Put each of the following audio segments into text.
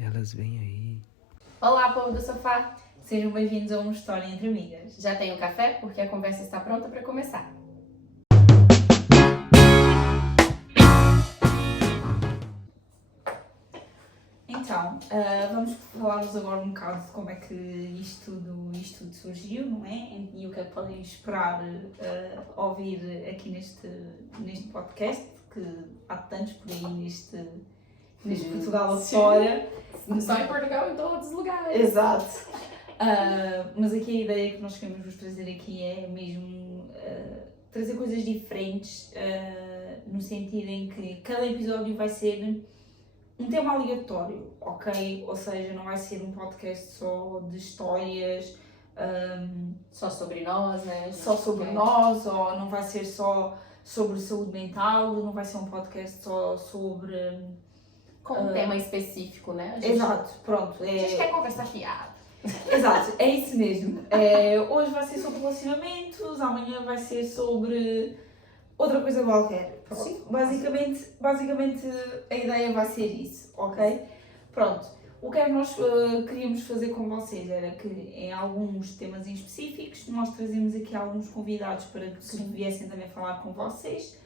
Elas vêm aí. Olá, povo do sofá! Sejam bem-vindos a uma história entre amigas. Já tem o café? Porque a conversa está pronta para começar. Então, vamos falar-vos agora um bocado de como é que isto tudo surgiu, não é? E o que é que podem esperar ouvir aqui neste podcast, que há tantos por aí neste Portugal afora. Só em Portugal e em todos os lugares. Exato. Mas aqui a ideia que nós queremos vos trazer aqui é mesmo trazer coisas diferentes, no sentido em que cada episódio vai ser um tema aleatório, ok? Ou seja, não vai ser um podcast só de histórias, Só sobre nós, né? só sobre nós, ou não vai ser só sobre saúde mental, não vai ser um podcast só sobre... Com um tema específico, né? Exato, pronto. A gente quer conversar fiado. Exato, é isso mesmo. Hoje vai ser sobre relacionamentos, amanhã vai ser sobre outra coisa qualquer. Pronto. Sim. Basicamente a ideia vai ser isso, ok? Pronto. O que é que nós queríamos fazer com vocês era que em alguns temas em específicos nós trazemos aqui alguns convidados para que viessem também falar com vocês.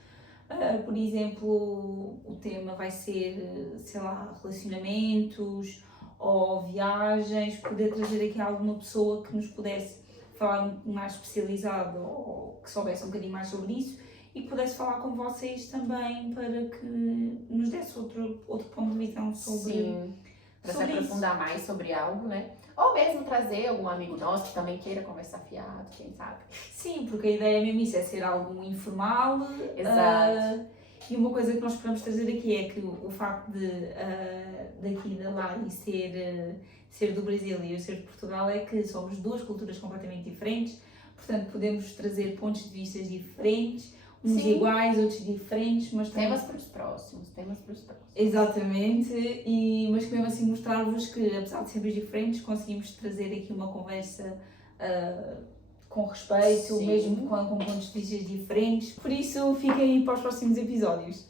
Por exemplo, o tema vai ser, sei lá, relacionamentos ou viagens, poder trazer aqui alguma pessoa que nos pudesse falar um pouco mais especializado ou que soubesse um bocadinho mais sobre isso e que pudesse falar com vocês também para que nos desse outro ponto de visão sobre, Sim, para se sobre aprofundar mais sobre algo, né? Ou mesmo trazer algum amigo nosso que também queira conversar fiado, quem sabe? Sim, porque a ideia mesmo isso é ser algo informal. Exato. E uma coisa que nós esperamos trazer aqui é que o facto de daqui da Lari ser do Brasil e eu ser de Portugal é que somos duas culturas completamente diferentes, portanto podemos trazer pontos de vista diferentes, uns Sim. iguais, outros diferentes, mas também... Temas para os próximos. Exatamente, mas que mesmo assim mostrar-vos que apesar de sermos diferentes conseguimos trazer aqui uma conversa com respeito, Sim. mesmo com pontos de vista diferentes. Por isso, fiquem aí para os próximos episódios.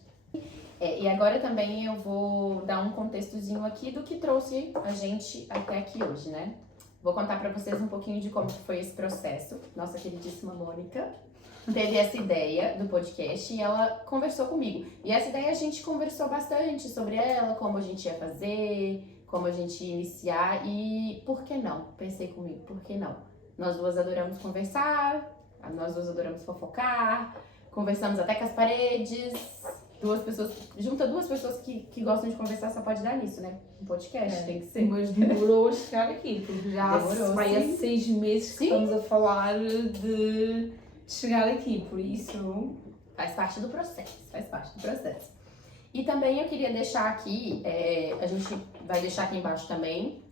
E agora também eu vou dar um contextozinho aqui do que trouxe a gente até aqui hoje, né? Vou contar pra vocês um pouquinho de como foi esse processo. Nossa queridíssima Mônica teve essa ideia do podcast e ela conversou comigo. E essa ideia a gente conversou bastante sobre ela, como a gente ia fazer, como a gente ia iniciar e por que não? Pensei comigo, por que não? Nós duas adoramos conversar, nós duas adoramos fofocar, conversamos até com as paredes. Junta duas pessoas que gostam de conversar, só pode dar nisso, né? Um podcast, tem que ser. Mas demorou a chegar aqui, porque já vai há 6 meses que estamos a falar de chegar aqui, por isso... Faz parte do processo. E também eu queria deixar aqui, a gente vai deixar aqui embaixo também,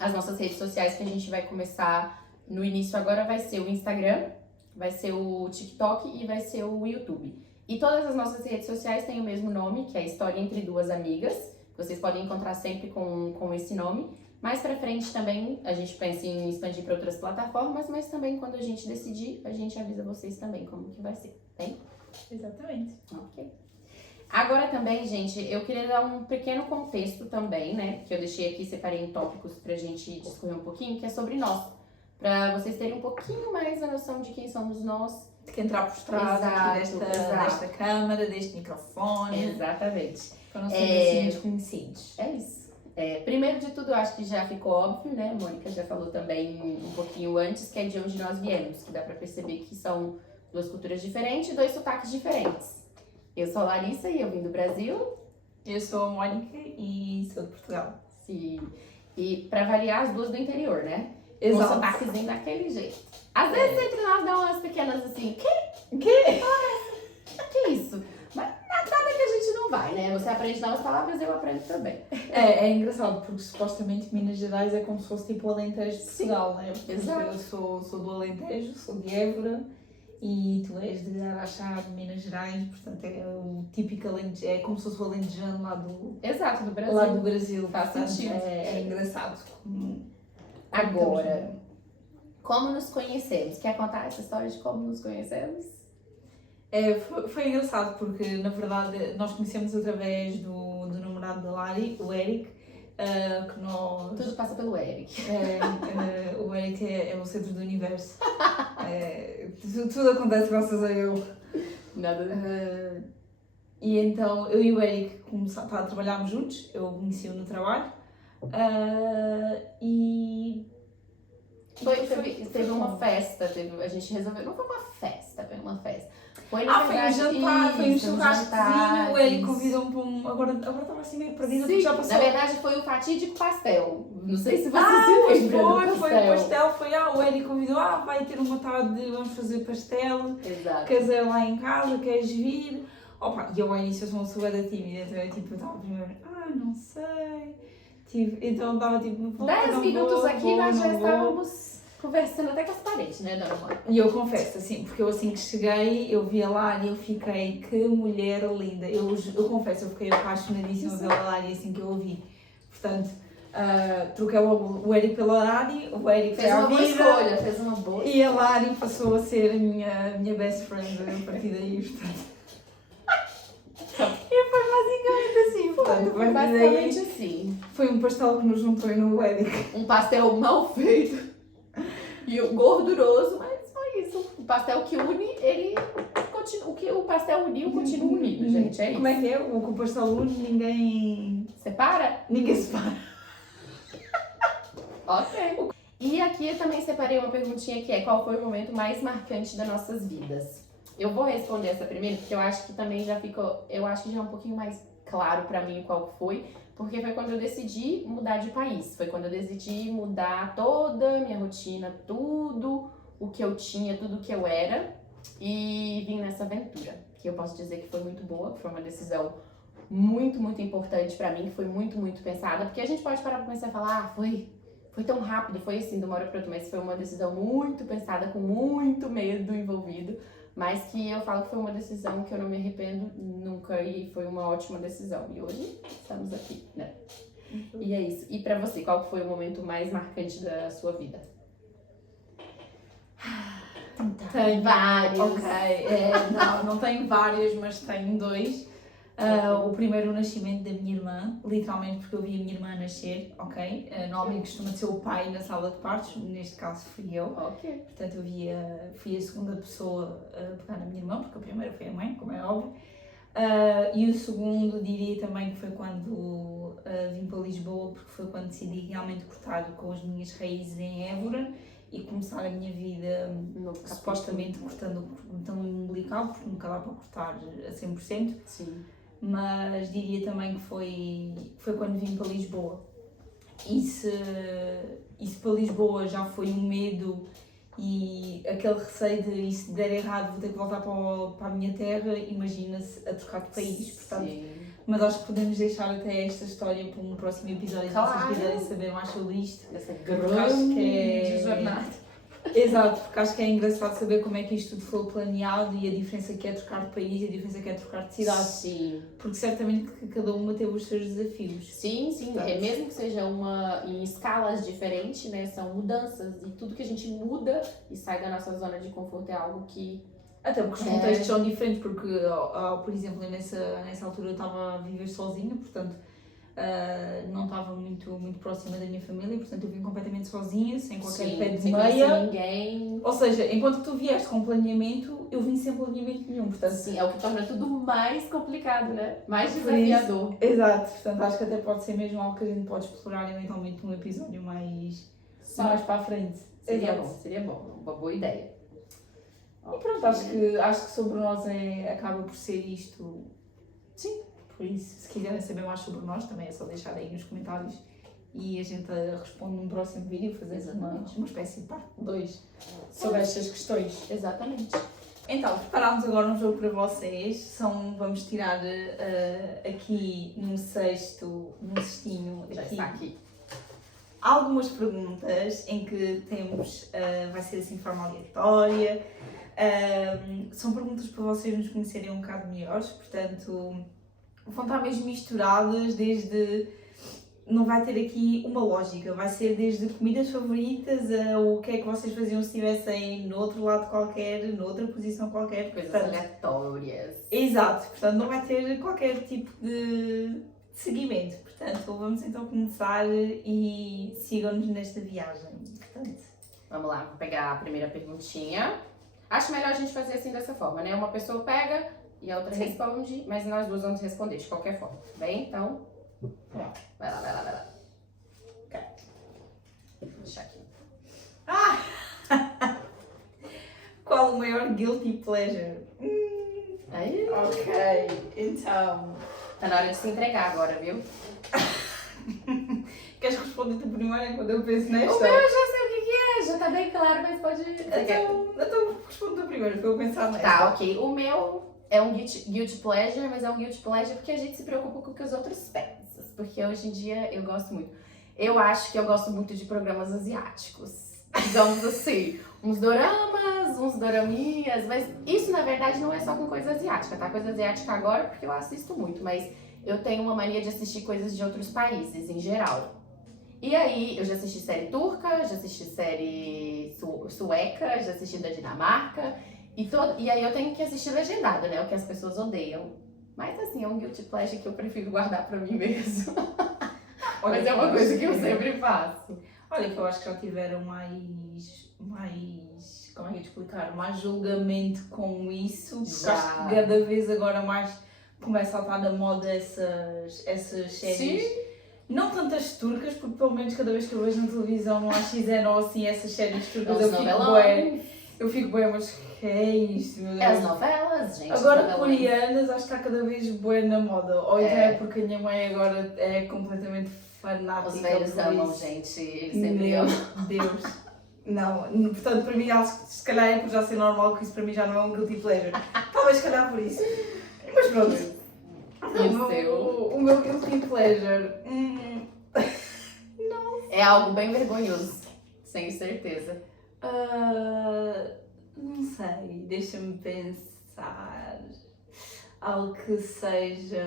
as nossas redes sociais que a gente vai começar no início agora, vai ser o Instagram, vai ser o TikTok e vai ser o YouTube. E todas as nossas redes sociais têm o mesmo nome, que é História Entre Duas Amigas. Vocês podem encontrar sempre com esse nome. Mais pra frente também a gente pensa em expandir para outras plataformas, mas também quando a gente decidir, a gente avisa vocês também como que vai ser, tem? Exatamente. Ok. Agora também, gente, eu queria dar um pequeno contexto também, né? Que eu deixei aqui, separei em tópicos pra gente discorrer um pouquinho, que é sobre nós. Pra vocês terem um pouquinho mais a noção de quem somos nós. De que entrar por trás aqui desta câmara, deste microfone. Exatamente. Para não sermos assim desconhecidos. É isso. Primeiro de tudo, eu acho que já ficou óbvio, né? A Mônica já falou também um pouquinho antes, que é de onde nós viemos. Que dá pra perceber que são duas culturas diferentes e dois sotaques diferentes. Eu sou a Larissa e eu vim do Brasil. Eu sou a Mônica e sou de Portugal. Sim. E pra variar, as duas do interior, né? Exato. Com sotaquezinho daquele jeito. Às vezes entre nós dá umas pequenas assim, que isso? Mas nada que a gente não vai, né? Você aprende novas palavras, eu aprendo também. É engraçado, porque supostamente Minas Gerais é como se fosse tipo o Alentejo de Portugal, né? Exato. Eu sou do Alentejo, sou de Évora e tu és de Araxá, de Minas Gerais, portanto é o típico Alentejo, é como se fosse o alentejano lá do Brasil. Lá do Brasil, Faz portanto, sentido. É engraçado. Agora, como nos conhecemos? Quer contar essa história de como nos conhecemos? Foi engraçado porque, na verdade, nós conhecemos através do namorado da Lari, o Eric, que nós... Tudo passa pelo Eric. O Eric é o centro do universo. Tudo acontece graças a eu. Nada. E então eu e o Eric trabalhámos juntos, eu conheci-o no trabalho. Teve uma festa, a gente resolveu, não foi uma festa, foi uma festa. Foi Foi um jantar, foi um churrascozinho, o Eric convidou-me para um... Agora estava assim meio perdida, porque já passou. Na verdade foi o fatídico pastel, não sei se vocês se lembram. Foi o pastel, o Eric convidou, vai ter uma tarde, vamos fazer pastel. Exato. Casei lá em casa, queres vir? Opa, e eu ao início sou uma pessoa da tímida, então eu estava primeiro, não sei. Então estava 10 minutos aqui nós já estávamos conversando até com as paredes, né, dona Mãe? E eu confesso, assim, porque eu assim que cheguei, eu vi a Lari e eu fiquei, que mulher linda. Eu confesso, eu fiquei apaixonadíssima pela Lari assim que eu a vi. Portanto, troquei logo o Eric pela Lari, o Eric fez uma boa escolha, fez uma boa escolha. E a Lari passou a ser a minha best friend a partir daí, portanto. E foi basicamente assim, portanto, foi basicamente assim. Foi um pastel que nos juntou no Eric. Um pastel mal feito e gorduroso, mas foi isso. O pastel que une, ele continua. O que o pastel uniu, continua unido, gente. É isso. Como é que é? O que o pastel une, ninguém separa? Ninguém separa. Ok. E aqui eu também separei uma perguntinha que é: qual foi o momento mais marcante das nossas vidas? Eu vou responder essa primeiro, porque eu acho que também já ficou, eu acho que já é um pouquinho mais claro pra mim qual foi, porque foi quando eu decidi mudar de país, foi quando eu decidi mudar toda a minha rotina, tudo o que eu tinha, tudo o que eu era, e vim nessa aventura, que eu posso dizer que foi muito boa, foi uma decisão muito, muito importante pra mim, que foi muito, muito pensada, porque a gente pode parar pra pensar e falar, foi tão rápido, foi assim, de uma hora pra outra, mas foi uma decisão muito pensada, com muito medo envolvido, mas que eu falo que foi uma decisão que eu não me arrependo nunca e foi uma ótima decisão. E hoje estamos aqui, né? E é isso. E pra você, qual foi o momento mais marcante da sua vida? Tem vários. Ok, não tenho vários, mas tenho dois. O primeiro, o nascimento da minha irmã, literalmente porque eu vi a minha irmã nascer, ok? Normalmente costuma ser o pai na sala de partos, neste caso fui eu. Ok. Portanto, fui a segunda pessoa a pegar na minha irmã, porque a primeira foi a mãe, como é óbvio. E o segundo, diria também que foi quando vim para Lisboa, porque foi quando decidi realmente cortar com as minhas raízes em Évora e começar a minha vida supostamente cortando o cordão umbilical, porque nunca dá para cortar a 100%. Sim. Mas diria também que foi quando vim para Lisboa. E se para Lisboa já foi um medo e aquele receio de se der errado vou ter que voltar para a minha terra, imagina-se a trocar de país. Portanto, sim. Mas acho que podemos deixar até esta história para um próximo episódio, se vocês quiserem saber mais sobre isto. Essa grande jornada. Exato, porque acho que é engraçado saber como é que isto tudo foi planeado e a diferença que é trocar de país e a diferença que é trocar de cidade. Sim. Porque certamente que cada uma teve os seus desafios. Sim, sim. Mesmo que seja em escalas diferentes, né? São mudanças e tudo que a gente muda e sai da nossa zona de conforto é algo que... Até porque os contextos são diferentes, porque, por exemplo, nessa altura eu estava a viver sozinha, portanto, não estava muito próxima da minha família, portanto eu vim completamente sozinha, sem qualquer pé de meia. Ninguém. Ou seja, enquanto tu vieste com planeamento, eu vim sem planeamento nenhum, portanto... Sim, é o que torna tudo mais complicado, né? Mais desafiador. Exato, portanto acho que até pode ser mesmo algo que a gente pode explorar eventualmente num episódio mais para a frente. Seria bom, uma boa ideia. E pronto, acho que sobre nós acaba por ser isto. Sim. Por isso, se quiserem saber mais sobre nós, também é só deixar aí nos comentários e a gente responde num próximo vídeo, fazer uma espécie de parte 2 sobre estas questões. Exatamente. Então, preparámos agora um jogo para vocês. Vamos tirar aqui num cestinho, já está aqui, algumas perguntas em que temos, vai ser assim de forma aleatória. São perguntas para vocês nos conhecerem um bocado melhores, portanto vão estar mesmo misturadas, não vai ter aqui uma lógica, vai ser desde comidas favoritas a o que é que vocês faziam se estivessem no outro lado qualquer, noutra posição qualquer. Coisas aleatórias. Exato, portanto não vai ter qualquer tipo de seguimento. Portanto, vamos então começar e sigam-nos nesta viagem. Portanto, Vamos lá, vou pegar a primeira perguntinha. Acho melhor a gente fazer assim dessa forma, né? Uma pessoa pega e a outra Sim. responde, mas nós duas vamos responder de qualquer forma, tá bem? Então, pronto. vai lá. Ok. Vou deixar aqui. Qual o maior guilty pleasure? Aí, Ok, então. tá na hora de se entregar agora, viu? Queres responder tu primeiro enquanto eu penso nesta? O meu eu já sei o que é, já tá bem claro, mas pode... Então responde tu primeiro, para eu pensar nesta. Tá, ok. O meu é um guilty pleasure, mas é um guilty pleasure porque a gente se preocupa com o que os outros pensam. Porque hoje em dia eu gosto muito. Eu acho que eu gosto muito de programas asiáticos. Digamos assim, uns doramas, uns doraminhas, mas isso na verdade não é só com coisa asiática, tá? Coisa asiática agora porque eu assisto muito, mas eu tenho uma mania de assistir coisas de outros países em geral. E aí, eu já assisti série turca, já assisti série sueca, já assisti da Dinamarca. E aí eu tenho que assistir legendado, né? O que as pessoas odeiam. Mas assim, é um guilty pleasure que eu prefiro guardar pra mim mesmo. Mas é uma coisa que eu sempre faço. Olha, que eu acho que já tiveram mais, como é que eu te explicar? Mais julgamento com isso. Porque Já. acho que cada vez agora mais começa a estar na moda essas séries. Sim. Não tantas turcas, porque pelo menos cada vez que eu vejo na televisão no AXN ou assim essas séries turcas eu fico bué, mas que é isto, meu Deus? É as novelas, gente. Agora novelas. coreanas acho que está cada vez bué na moda. Ou então É. é porque a minha mãe agora é completamente fanática. Os velhos por amam, isso. gente. Eles sempre Meu amam. Deus. Não, portanto para mim acho que se calhar é por já ser normal que isso para mim já não é um guilty pleasure. Talvez se calhar por isso. Mas pronto. E o seu? O meu guilty pleasure. É algo bem vergonhoso. Sem certeza. Não sei, deixa-me pensar. Algo que seja.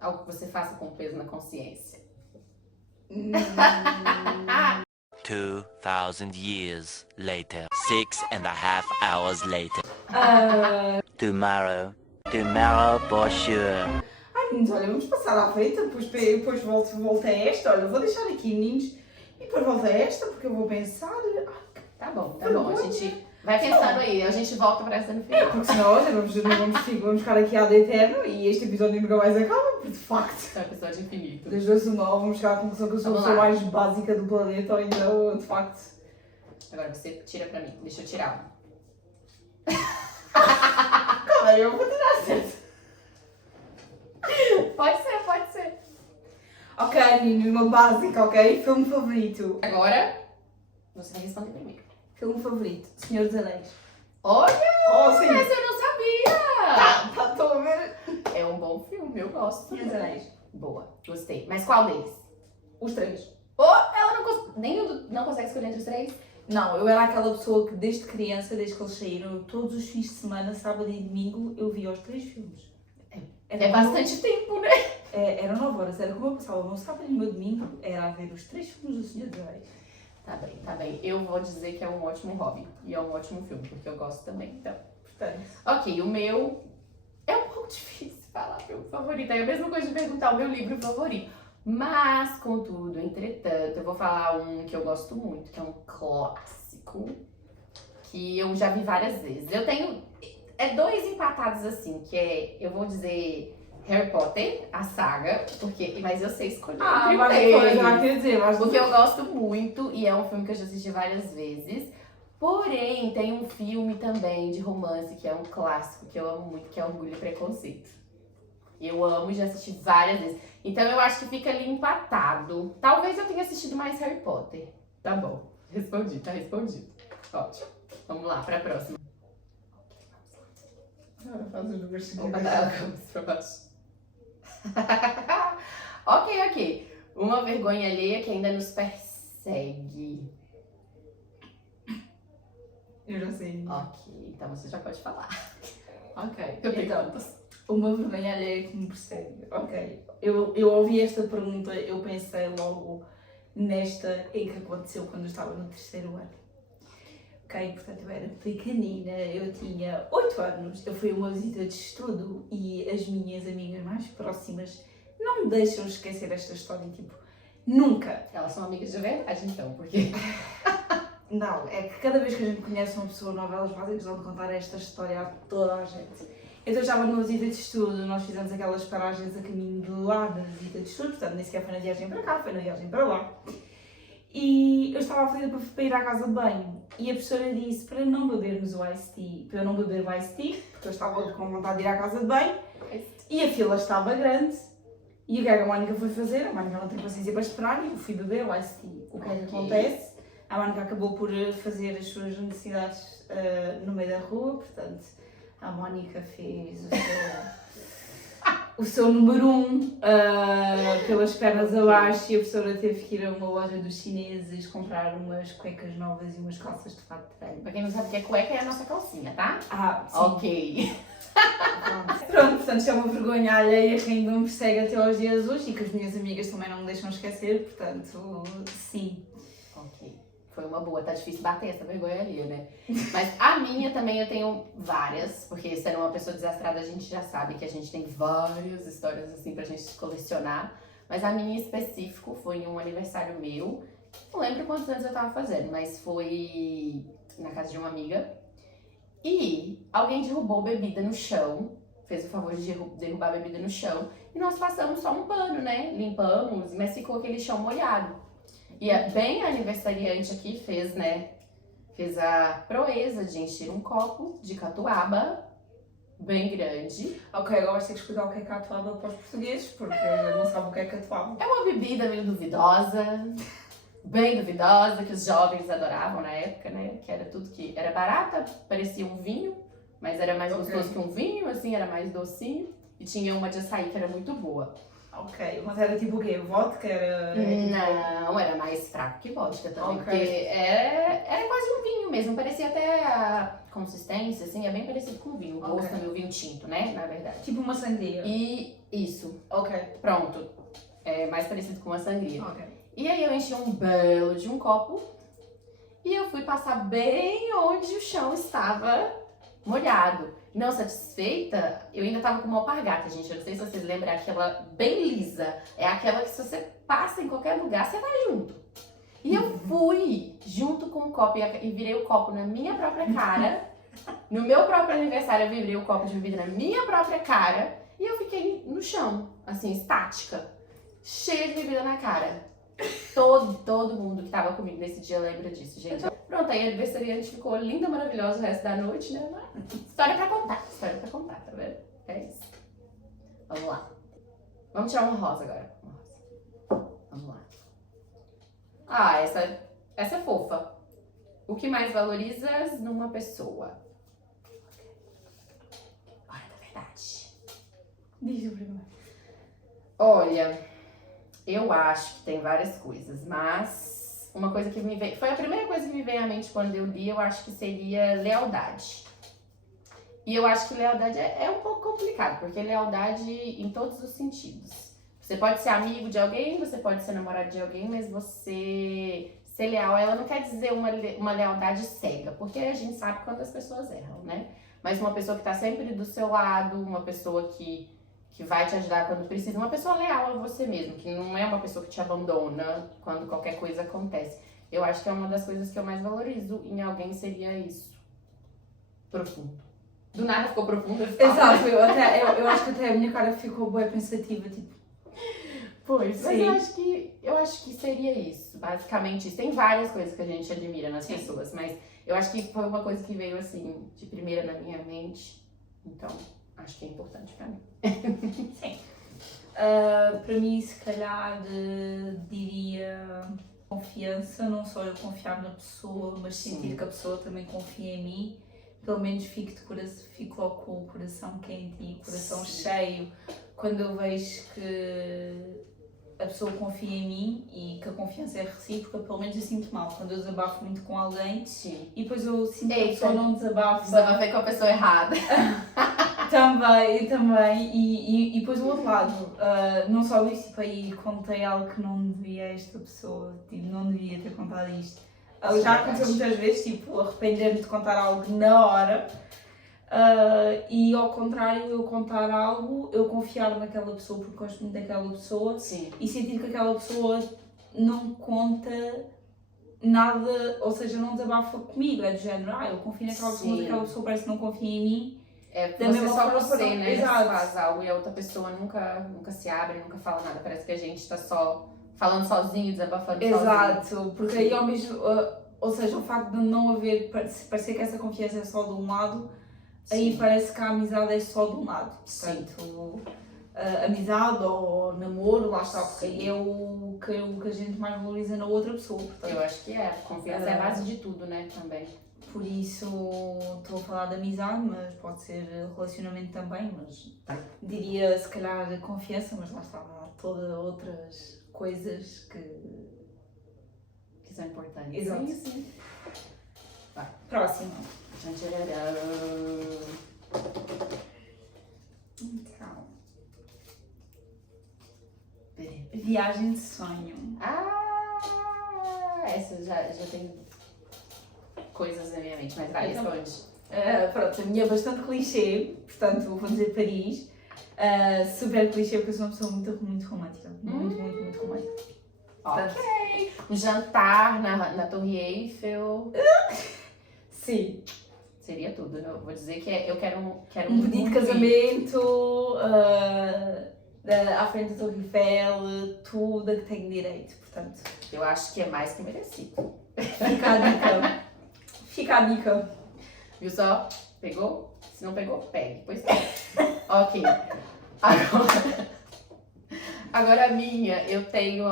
Algo que você faça com peso na consciência. 2,000 years later. 6.5 hours later. Tomorrow for sure. Ai, meninos, olha, vamos passar à frente, depois volto a esta. Olha, vou deixar aqui, meninos, e depois volto a esta, porque eu vou pensar. Tá bom. A gente vai pensando aí. A gente volta pra essa no final. Porque senão olha, vamos ficar aqui ad eterno e este episódio nunca mais acaba, porque de facto, É um episódio infinito. das duas uma, ou vamos chegar à conclusão que eu sou a Vamos pessoa lá. mais básica do planeta, ou então, de facto. Agora você tira pra mim. Deixa eu tirar. Calma, eu vou tirar certo. Pode ser. Ok, menino, uma básica, ok? Filme favorito. Agora, você vai responder primeiro. Filme favorito, Senhor dos Anéis. Olha, Oh, sim. essa eu não sabia! Estou a ver. É um bom filme, eu gosto. Senhor dos Anéis. Boa, gostei. Mas qual deles? Os três. Ela não consegue escolher entre os três? Não, eu era aquela pessoa que desde criança, desde que eles saíram, todos os fins de semana, sábado e domingo, eu via os três filmes. É bastante tempo, né? Eram 9 horas, era como eu passava o meu sábado e o meu domingo, era a ver os três filmes do Senhor dos Anéis. Tá bem. Eu vou dizer que é um ótimo hobby. E é um ótimo filme, porque eu gosto também. Então, Portanto, ok, o meu é um pouco difícil falar filme favorito. É a mesma coisa de perguntar o meu livro favorito. Mas, contudo, entretanto, eu vou falar um que eu gosto muito, que é um clássico, que eu já vi várias vezes. Eu tenho dois empatados assim, que é, eu vou dizer Harry Potter, a saga, mas eu sei escolher mas entre depois, eles. quer dizer, mas Porque eu gosto muito e é um filme que eu já assisti várias vezes. Porém, tem um filme também de romance que é um clássico que eu amo muito, que é Orgulho e Preconceito. Eu amo e já assisti várias vezes. Então eu acho que fica ali empatado. Talvez eu tenha assistido mais Harry Potter. Tá bom. Tá respondido. Ótimo. Vamos lá, pra próxima. faz os dois Vou botar a cabeça pra baixo. Ok. Uma vergonha alheia que ainda nos persegue. Eu já sei. Ok, então você já pode falar. Ok, Eu tenho então, tantas. uma vergonha alheia que me persegue. Ok, eu ouvi esta pergunta, eu pensei logo nesta em que aconteceu quando eu estava no terceiro ano. ok? Portanto, eu era pequenina, eu tinha 8 anos, eu fui a uma visita de estudo e as minhas amigas mais próximas não me deixam esquecer esta história, tipo, nunca. Elas são amigas de verdade, então, porque... Não, é que cada vez que a gente conhece uma pessoa nova, elas fazem questão de contar esta história a toda a gente. Então eu estava numa visita de estudo, nós fizemos aquelas paragens a caminho de lá da visita de estudo, portanto nem sequer foi na viagem para cá, foi na viagem para lá. E eu estava aflita para ir à casa de banho e a professora disse para não bebermos o iced tea, para eu não beber o iced tea, porque eu estava com vontade de ir à casa de banho e a fila estava grande. E o que é que a Mónica foi fazer? A Mónica não tem paciência para esperar e eu fui beber o iced tea. O que é que acontece? A Mónica acabou por fazer as suas necessidades no meio da rua, portanto, a Mónica fez o seu número 1 pelas pernas abaixo e a professora teve que ir a uma loja dos chineses comprar umas cuecas novas e umas calças de fato de treino. Pra quem não sabe o que é cueca, é a nossa calcinha, tá? Ah, sim. Ok. Pronto, portanto, isto é uma vergonha alheia que ainda me persegue até aos dias de hoje e que as minhas amigas também não me deixam esquecer, portanto, sim. Ok. Foi uma boa, tá difícil bater essa vergonha ali, né? Mas a minha também eu tenho várias, porque sendo uma pessoa desastrada a gente já sabe que a gente tem várias histórias assim pra gente colecionar. Mas a minha em específico foi em um aniversário meu, não lembro quantos anos eu tava fazendo, mas foi na casa de uma amiga. E alguém derrubou bebida no chão, fez o favor de derrubar a bebida no chão, e nós passamos só um pano, né? Limpamos, mas ficou aquele chão molhado. E bem a aniversariante aqui fez, né? Fez a proeza de encher um copo de catuaba bem grande. Ok, agora vais ter que explicar o que é catuaba para os portugueses, porque não sabem o que é catuaba. É uma bebida meio duvidosa, bem duvidosa, que os jovens adoravam na época, né? Que era tudo que era barata, parecia um vinho, mas era mais gostoso que um vinho, assim, era mais docinho. E tinha uma de açaí que era muito boa. Ok, mas era tipo o quê? Vodka? Não, era mais fraco que vodka também, Ok. porque era quase um vinho mesmo, parecia até a consistência, assim, é bem parecido com o vinho, o gosto também, o vinho tinto, né, na verdade. Tipo uma sangria? E isso, Ok. pronto, é mais parecido com uma sangria. Ok. E aí eu enchi um belo de um copo e eu fui passar bem onde o chão estava molhado. Não satisfeita, eu ainda tava com uma alpargata, gente. Eu não sei se vocês lembram, é aquela bem lisa. É aquela que se você passa em qualquer lugar, você vai junto. E eu fui junto com o copo e virei o copo na minha própria cara. No meu próprio aniversário, eu virei o copo de bebida na minha própria cara. E eu fiquei no chão, assim, estática. Cheia de bebida na cara. Todo mundo que tava comigo nesse dia lembra disso, gente. Pronto, aí a aniversariante ficou linda, maravilhosa o resto da noite, né? História pra contar, tá vendo? É isso. Vamos lá. Vamos tirar uma rosa agora. Uma rosa. Vamos lá. Ah, essa é fofa. O que mais valorizas numa pessoa? Hora da verdade. Diz o primeiro. Olha, eu acho que tem várias coisas, mas uma coisa que me veio... Foi a primeira coisa que me veio à mente quando eu li, eu acho que seria lealdade. E eu acho que lealdade é um pouco complicado, porque lealdade em todos os sentidos. Você pode ser amigo de alguém, você pode ser namorado de alguém, mas você ser leal, ela não quer dizer uma lealdade cega, porque a gente sabe quando as pessoas erram, né? Mas uma pessoa que tá sempre do seu lado, uma pessoa que vai te ajudar quando precisa, uma pessoa leal a você mesmo, que não é uma pessoa que te abandona quando qualquer coisa acontece. Eu acho que é uma das coisas que eu mais valorizo em alguém seria isso. Profundo. Do nada ficou profundo. Exato, eu acho que até a minha cara ficou bem pensativa, tipo. Pois, mas sim. eu acho que seria isso, basicamente isso. Tem várias coisas que a gente admira nas Sim. pessoas, mas eu acho que foi uma coisa que veio assim, de primeira na minha mente. Então, acho que é importante pra mim. Sim. Para mim, se calhar, diria confiança, não só eu confiar na pessoa, mas sentir Sim. que a pessoa também confia em mim. Pelo menos fico logo com o coração quente e o coração Sim. cheio quando eu vejo que a pessoa confia em mim e que a confiança é recíproca. Pelo menos eu sinto mal quando eu desabafo muito com alguém Sim. e depois eu sinto que a Eita. pessoa não desabafa. Desabafei com a pessoa errada. Também. E depois o outro lado, não só isso, tipo, aí contei algo que não devia a esta pessoa, tipo, não devia ter contado isto. Já aconteceu muitas vezes, tipo, arrepender-me de contar algo na hora. E ao contrário, eu contar algo, eu confiar naquela pessoa porque gosto muito daquela pessoa. Sim. E sentir que aquela pessoa não conta nada, ou seja, não desabafa comigo, é do género, eu confio naquela pessoa, mas aquela pessoa parece que não confia em mim. Da mesma só forma, você, né? Exato. Faz algo e a outra pessoa nunca se abre, nunca fala nada. Parece que a gente tá só falando sozinho, desabafando sozinho. Exato, porque aí ao mesmo, ou seja, o facto de não haver, parecer que essa confiança é só de um lado, aí parece que a amizade é só de um lado. Portanto, amizade ou namoro, lá está, porque aí é o que a gente mais valoriza na outra pessoa. Portanto, eu acho que é. Confiança é a base de tudo, né? Também. Por isso estou a falar de amizade, mas pode ser relacionamento também, mas diria se calhar confiança, mas lá está, há todas outras coisas que são importantes. Exato. Sim. Vai. Próximo. Então. Viagem de sonho. Essa já tem coisas na minha mente, mas vai, responde. Pronto, a minha é bastante clichê, portanto vou dizer Paris. Super clichê porque eu sou uma pessoa muito romântica. Muito romântica. Ok. Um jantar na Torre Eiffel. Sim. Seria tudo. Eu vou dizer que eu quero um pedido de casamento, à frente da Torre Eiffel, tudo a que tenho direito, portanto. Eu acho que é mais que merecido. Fica a dica. Fica a dica. Viu só? Pegou? Se não pegou, pegue. Pois tá. Ok. Agora a minha, eu tenho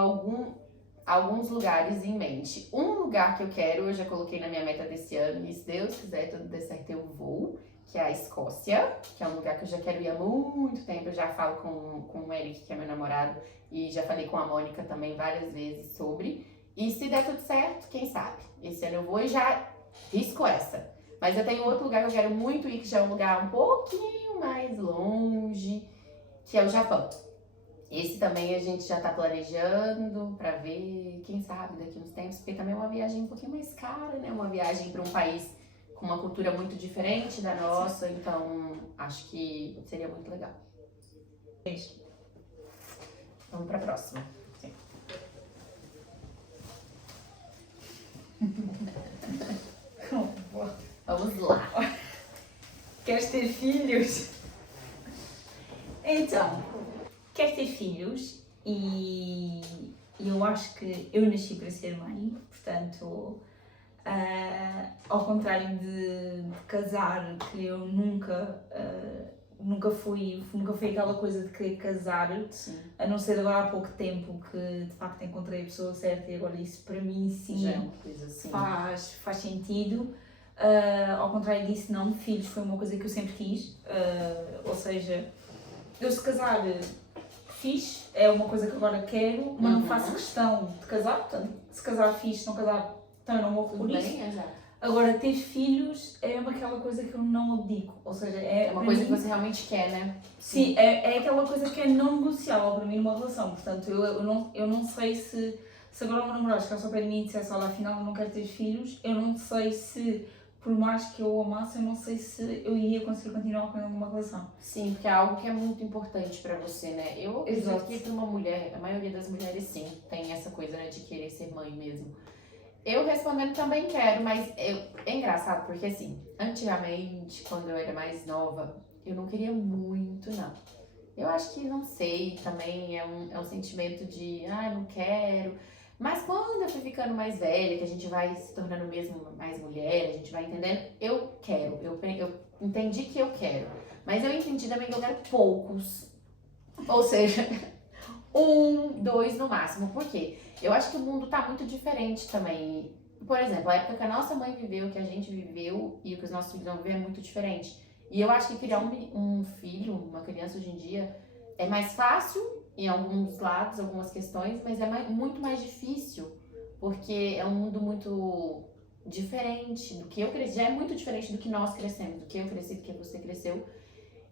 alguns lugares em mente. Um lugar que eu quero, eu já coloquei na minha meta desse ano, e se Deus quiser tudo der certo eu vou, que é a Escócia, que é um lugar que eu já quero ir há muito tempo. Eu já falo com o Eric, que é meu namorado, e já falei com a Mônica também várias vezes sobre. E se der tudo certo, quem sabe? Esse ano eu vou e já risco essa. Mas eu tenho outro lugar que eu quero muito ir, que já é um lugar um pouquinho mais longe, que é o Japão. Esse também a gente já tá planejando pra ver, quem sabe, daqui uns tempos, porque também é uma viagem um pouquinho mais cara, né? Uma viagem pra um país com uma cultura muito diferente da nossa, então acho que seria muito legal. Vamos pra próxima. Sim. Vamos lá. Queres ter filhos? Então, queres ter filhos e eu acho que eu nasci para ser mãe, portanto, ao contrário de casar, que eu nunca fui aquela coisa de querer casar, Sim. A não ser agora há pouco tempo que de facto encontrei a pessoa certa e agora isso para mim sim já é uma coisa assim. faz sentido. Ao contrário disso, não, filhos foi uma coisa que eu sempre quis, ou seja, eu se casar fixe, é uma coisa que agora quero, mas não faço questão de casar, portanto, se casar fixe, se não casar, então eu não morro por isso. Exato. Agora, ter filhos é aquela coisa que eu não abdico, ou seja, é uma coisa que você realmente quer, né? Sim, é aquela coisa que é não negociável para mim numa relação, portanto, eu não sei se agora o meu namorado chegasse ao pé de mim e dissesse, olha, afinal eu não quero ter filhos, eu não sei se, por mais que eu o amasse, eu não sei se eu iria conseguir continuar com ele numa relação. Sim, porque é algo que é muito importante pra você, né? Eu acredito que pra uma mulher, a maioria das mulheres sim, tem essa coisa, né, de querer ser mãe mesmo. Eu respondendo também quero, mas é engraçado porque assim, antigamente, quando eu era mais nova, eu não queria muito, não. Eu acho que, não sei, também é um sentimento de, não quero. Mas quando eu fui ficando mais velha, que a gente vai se tornando mesmo mais mulher, a gente vai entendendo, eu quero. Eu entendi que eu quero. Mas eu entendi também que eu quero poucos. Ou seja, 1, 2 no máximo. Por quê? Eu acho que o mundo tá muito diferente também. Por exemplo, a época que a nossa mãe viveu, que a gente viveu e o que os nossos filhos vão viver é muito diferente. E eu acho que criar um filho, uma criança hoje em dia, é mais fácil em alguns lados, algumas questões, mas é muito mais difícil, porque é um mundo muito diferente do que eu cresci. Já é muito diferente do que nós crescemos, do que eu cresci, do que você cresceu.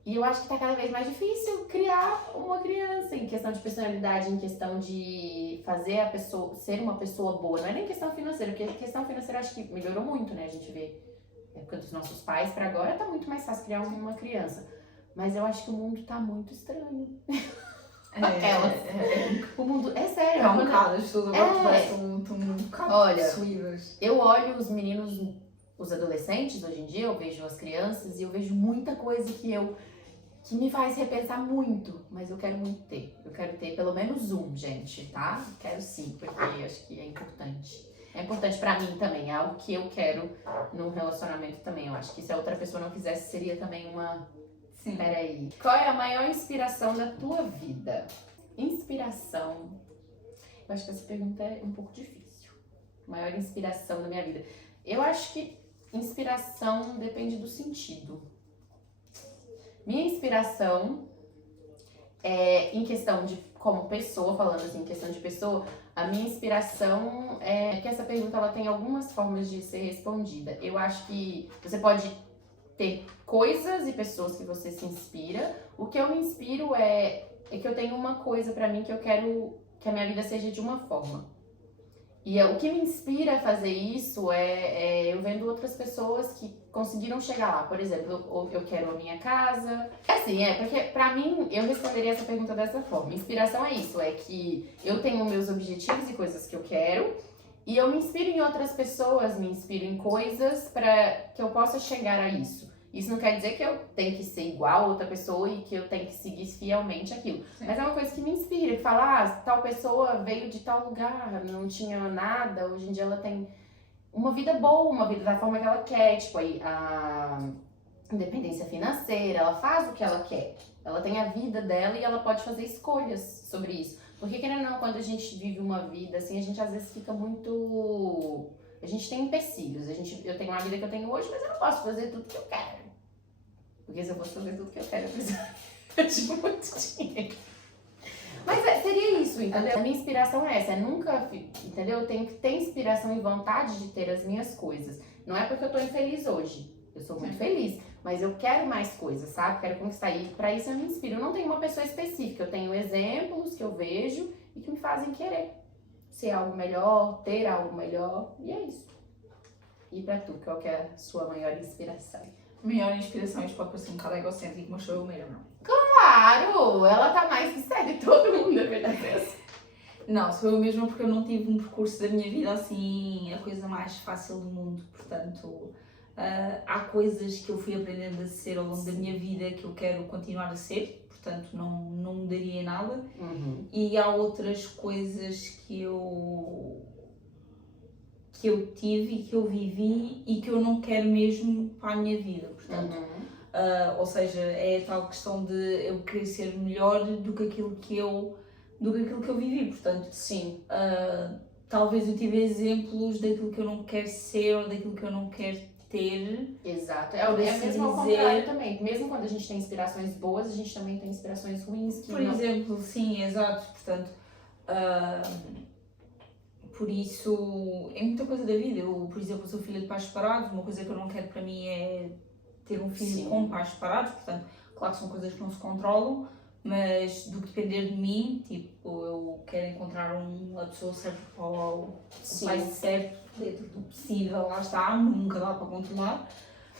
E eu acho que tá cada vez mais difícil criar uma criança. questão de personalidade, em questão de fazer a pessoa ser uma pessoa boa. Não é nem questão financeira, porque a questão financeira acho que melhorou muito, né? A gente vê na época dos nossos pais pra agora tá muito mais fácil criar uma criança. Mas eu acho que o mundo tá muito estranho. O mundo, é sério. É um bocado, as pessoas agora estão um bocado Olha, possuídas. Eu olho os meninos, os adolescentes hoje em dia, eu vejo as crianças e eu vejo muita coisa que me faz repensar muito, mas eu quero muito ter. Eu quero ter pelo menos um, gente, tá? Quero sim, porque eu acho que é importante. É importante pra mim também, é algo que eu quero num relacionamento também. Eu acho que se a outra pessoa não quisesse, seria também uma... Sim. Peraí. Qual é a maior inspiração da tua vida? Inspiração. Eu acho que essa pergunta é um pouco difícil. Maior inspiração da minha vida. Eu acho que inspiração depende do sentido. Minha inspiração é em questão de, como pessoa, falando assim, em questão de pessoa, a minha inspiração é que essa pergunta ela tem algumas formas de ser respondida. Eu acho que você pode ter coisas e pessoas que você se inspira. O que eu me inspiro é que eu tenho uma coisa pra mim que eu quero que a minha vida seja de uma forma. E o que me inspira a fazer isso é eu vendo outras pessoas que conseguiram chegar lá. Por exemplo, eu quero a minha casa. É assim, porque pra mim, eu responderia essa pergunta dessa forma. Inspiração é isso, é que eu tenho meus objetivos e coisas que eu quero. E eu me inspiro em outras pessoas, me inspiro em coisas para que eu possa chegar a isso. Isso não quer dizer que eu tenho que ser igual a outra pessoa e que eu tenho que seguir fielmente aquilo. Sim. Mas é uma coisa que me inspira. Que fala, tal pessoa veio de tal lugar, não tinha nada, hoje em dia ela tem uma vida boa, uma vida da forma que ela quer. Tipo, aí, a independência financeira, ela faz o que ela quer. Ela tem a vida dela e ela pode fazer escolhas sobre isso. Porque, querendo ou não, quando a gente vive uma vida assim, a gente às vezes fica muito... A gente tem empecilhos. Eu tenho uma vida que eu tenho hoje, mas eu não posso fazer tudo que eu quero. Porque se eu fosse fazer tudo que eu quero, eu precisaria de muito dinheiro. Mas seria isso, entendeu? A minha inspiração é essa, nunca, entendeu? Eu tenho que ter inspiração e vontade de ter as minhas coisas. Não é porque eu tô infeliz hoje. Eu sou muito feliz, mas eu quero mais coisas, sabe? Quero conquistar. E pra isso eu me inspiro. Eu não tenho uma pessoa específica, eu tenho exemplos que eu vejo e que me fazem querer ser algo melhor, ter algo melhor, e é isso. E pra tu, qual que é a sua maior inspiração? Maior inspiração, isto pode parecer um bocado egocêntrico, mas sou eu mesmo. Claro! Ela tá mais que séria de todo mundo, é verdade. Não, sou eu mesma porque eu não tive um percurso da minha vida assim, a coisa mais fácil do mundo. Portanto, há coisas que eu fui aprendendo a ser ao longo da minha vida que eu quero continuar a ser. Portanto, não mudaria nada. Uhum. E há outras coisas que eu tive e que eu vivi e que eu não quero mesmo para a minha vida. Portanto, ou seja, é a tal questão de eu querer ser melhor do que aquilo que eu vivi. Portanto, sim. Talvez eu tive exemplos daquilo que eu não quero ser ou daquilo que eu não quero ter. Exato. É mesmo ao contrário também. Mesmo quando a gente tem inspirações boas, a gente também tem inspirações ruins. Que por exemplo, sim, exato. Portanto, por isso, é muita coisa da vida. Eu, por exemplo, sou filha de pais separados. Uma coisa que eu não quero para mim é ter um filho com pais separados. Portanto, claro que são coisas que não se controlam, mas do que depender de mim, tipo, eu quero encontrar a pessoa certa para o pai certo, dentro do possível, lá está, nunca dá para controlar,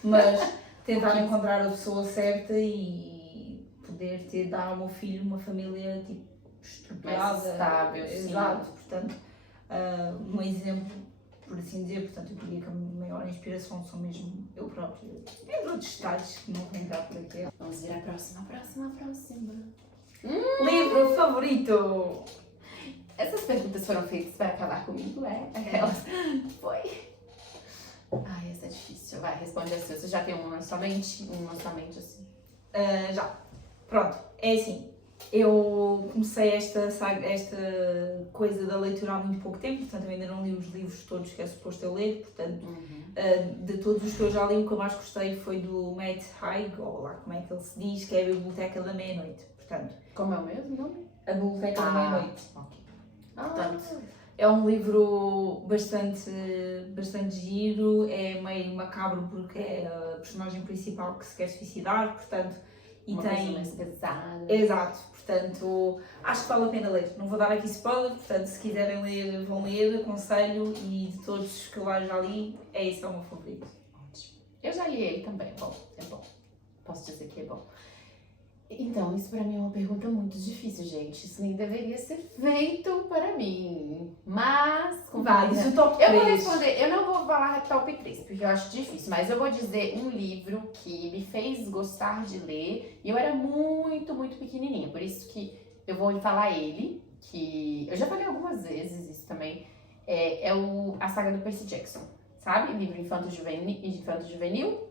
mas tentar encontrar a pessoa certa e poder dar ao meu filho uma família tipo estruturada, mais estável, exato, portanto, um exemplo, por assim dizer. Portanto, eu diria que a maior inspiração sou mesmo eu própria. Entre outros detalhes que não vou entrar por aqui. Vamos ver a próxima. Livro favorito? Essas perguntas foram feitas para acabar comigo, Aquelas. Foi. Ai, essa é difícil. Vai, responde assim. Você já tem um na sua mente? Assim? Já. Pronto, é assim. Eu comecei esta coisa da leitura há muito pouco tempo, portanto eu ainda não li os livros todos que é suposto eu ler, portanto de todos os que eu já li, o que eu mais gostei foi do Matt Haig, ou lá como é que ele se diz, que é a Biblioteca da Meia-Noite. Portanto, como é o mesmo nome? A Biblioteca da Meia-Noite. Okay. Portanto, é um livro bastante giro, é meio macabro porque é a personagem principal que se quer suicidar, portanto e Uma coisa tem... mais pesada. Exato, portanto, acho que vale a pena ler. Não vou dar aqui spoiler, portanto, se quiserem ler, vão ler, aconselho, e de todos que lá já li, esse é o meu favorito. Ótimo. Eu já li ele também, é bom. Posso dizer que é bom. Então, isso pra mim é uma pergunta muito difícil, gente. Isso nem deveria ser feito para mim. Mas, Vai, diz o top 3. eu vou responder, eu não vou falar top 3, porque eu acho difícil, mas eu vou dizer um livro que me fez gostar de ler, e eu era muito, muito pequenininha, por isso que eu vou falar ele, que eu já falei algumas vezes isso também, a saga do Percy Jackson, sabe? Livro infanto-juvenil?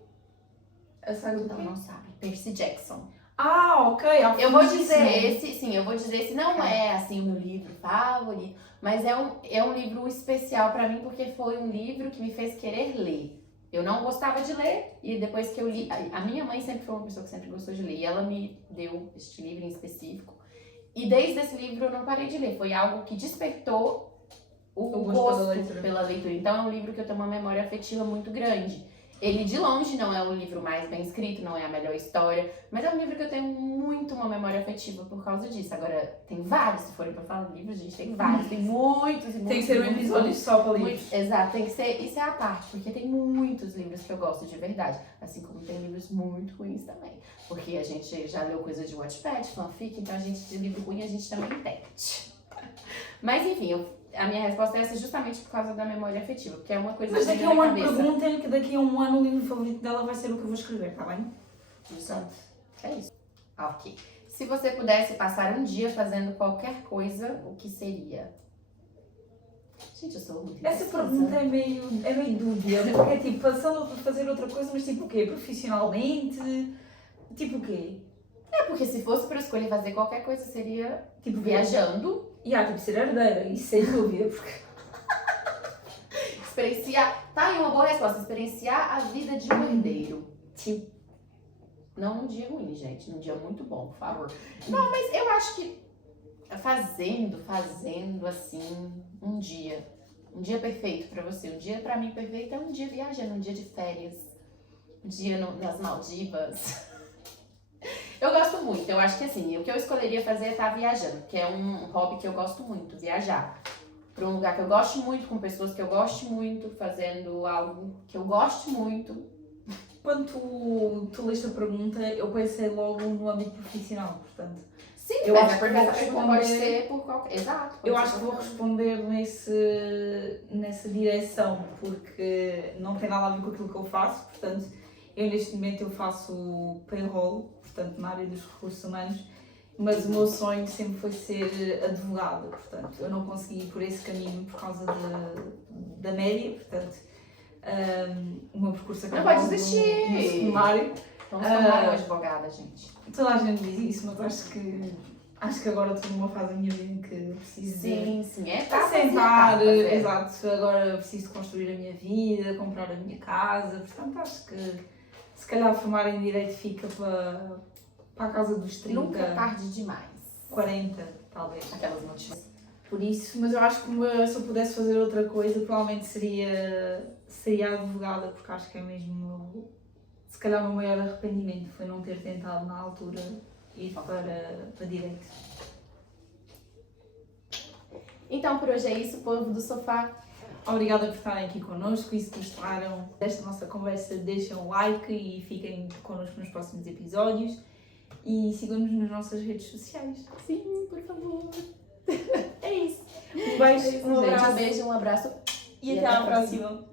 A saga do quê? Não sabe. Percy Jackson. Ah, ok. Eu vou dizer esse não é assim o meu livro favorito, mas é um livro especial pra mim porque foi um livro que me fez querer ler. Eu não gostava de ler e depois que eu li, a minha mãe sempre foi uma pessoa que sempre gostou de ler e ela me deu este livro em específico. E desde esse livro eu não parei de ler, foi algo que despertou o gosto pela leitura. Então é um livro que eu tenho uma memória afetiva muito grande. Ele, de longe, não é o livro mais bem escrito, não é a melhor história, mas é um livro que eu tenho muito uma memória afetiva por causa disso. Agora, tem vários, se forem pra falar de livros, gente, tem vários, tem muitos e muitos. Tem que ser um episódio só pra livros. Exato, tem que ser, isso é a parte, porque tem muitos livros que eu gosto de verdade, assim como tem livros muito ruins também. Porque a gente já leu coisa de Wattpad, fanfic, então a gente, de livro ruim, a gente também tem. Mas enfim, a minha resposta é essa justamente por causa da memória afetiva, porque é uma coisa Mas que daqui vem a um na ano cabeça. perguntem que daqui a um ano o livro favorito dela vai ser o que eu vou escrever, tá bem? Exato. É isso. Ok. Se você pudesse passar um dia fazendo qualquer coisa, o que seria? Gente, eu sou muito Essa indecisa. pergunta é meio dúbia, porque é tipo, passando a fazer outra coisa, mas tipo o quê? Profissionalmente? Tipo o quê? É, porque se fosse para escolher fazer qualquer coisa, seria Tipo viajando, tipo ser herdeira, isso sem dúvida, porque... experienciar... Tá aí uma boa resposta. Experienciar a vida de um herdeiro. Tipo, Não num dia ruim, gente. Num dia muito bom, por favor. Não, mas eu acho que fazendo assim, um dia perfeito pra você. Um dia pra mim perfeito é um dia viajando, um dia de férias, um dia nas Maldivas. Eu gosto muito, eu acho que assim, o que eu escolheria fazer é estar viajando, que é um hobby que eu gosto muito, viajar. Pra um lugar que eu gosto muito, com pessoas que eu gosto muito, fazendo algo que eu gosto muito. quando tu leste a pergunta, eu pensei logo no âmbito profissional, portanto... Sim, Eu mas acho que porque vou essa pergunta responder- pode ser por qualquer... Exato. pode Eu ser acho que vou qualquer- responder nessa direção, porque não tem nada a ver com aquilo que eu faço, portanto, eu neste momento eu faço payroll, portanto, na área dos recursos humanos, mas o meu sonho sempre foi ser advogada, portanto, eu não consegui ir por esse caminho por causa da média, portanto, o meu percurso Não acabou pode desistir. no secundário. Vamos tomar uma advogada, gente. Toda a gente diz isso, mas acho que agora estou numa fase da minha vida em que preciso Sim, é assentar, fazer. exato, agora preciso construir a minha vida, comprar a minha casa, portanto acho que se calhar formar em Direito fica para a casa dos 30, Nunca é tarde demais. 40 talvez. Aquelas notícias. Por isso, mas eu acho que se eu pudesse fazer outra coisa, provavelmente seria advogada, porque acho que é mesmo, se calhar o meu maior arrependimento foi não ter tentado na altura ir para Direito. Então, por hoje é isso, povo do sofá. Obrigada por estarem aqui connosco e se gostaram desta nossa conversa, deixem um like e fiquem connosco nos próximos episódios e sigam-nos nas nossas redes sociais. Sim, por favor. É isso. Um beijo, um Gente, abraço um beijo, um abraço. e até à próxima.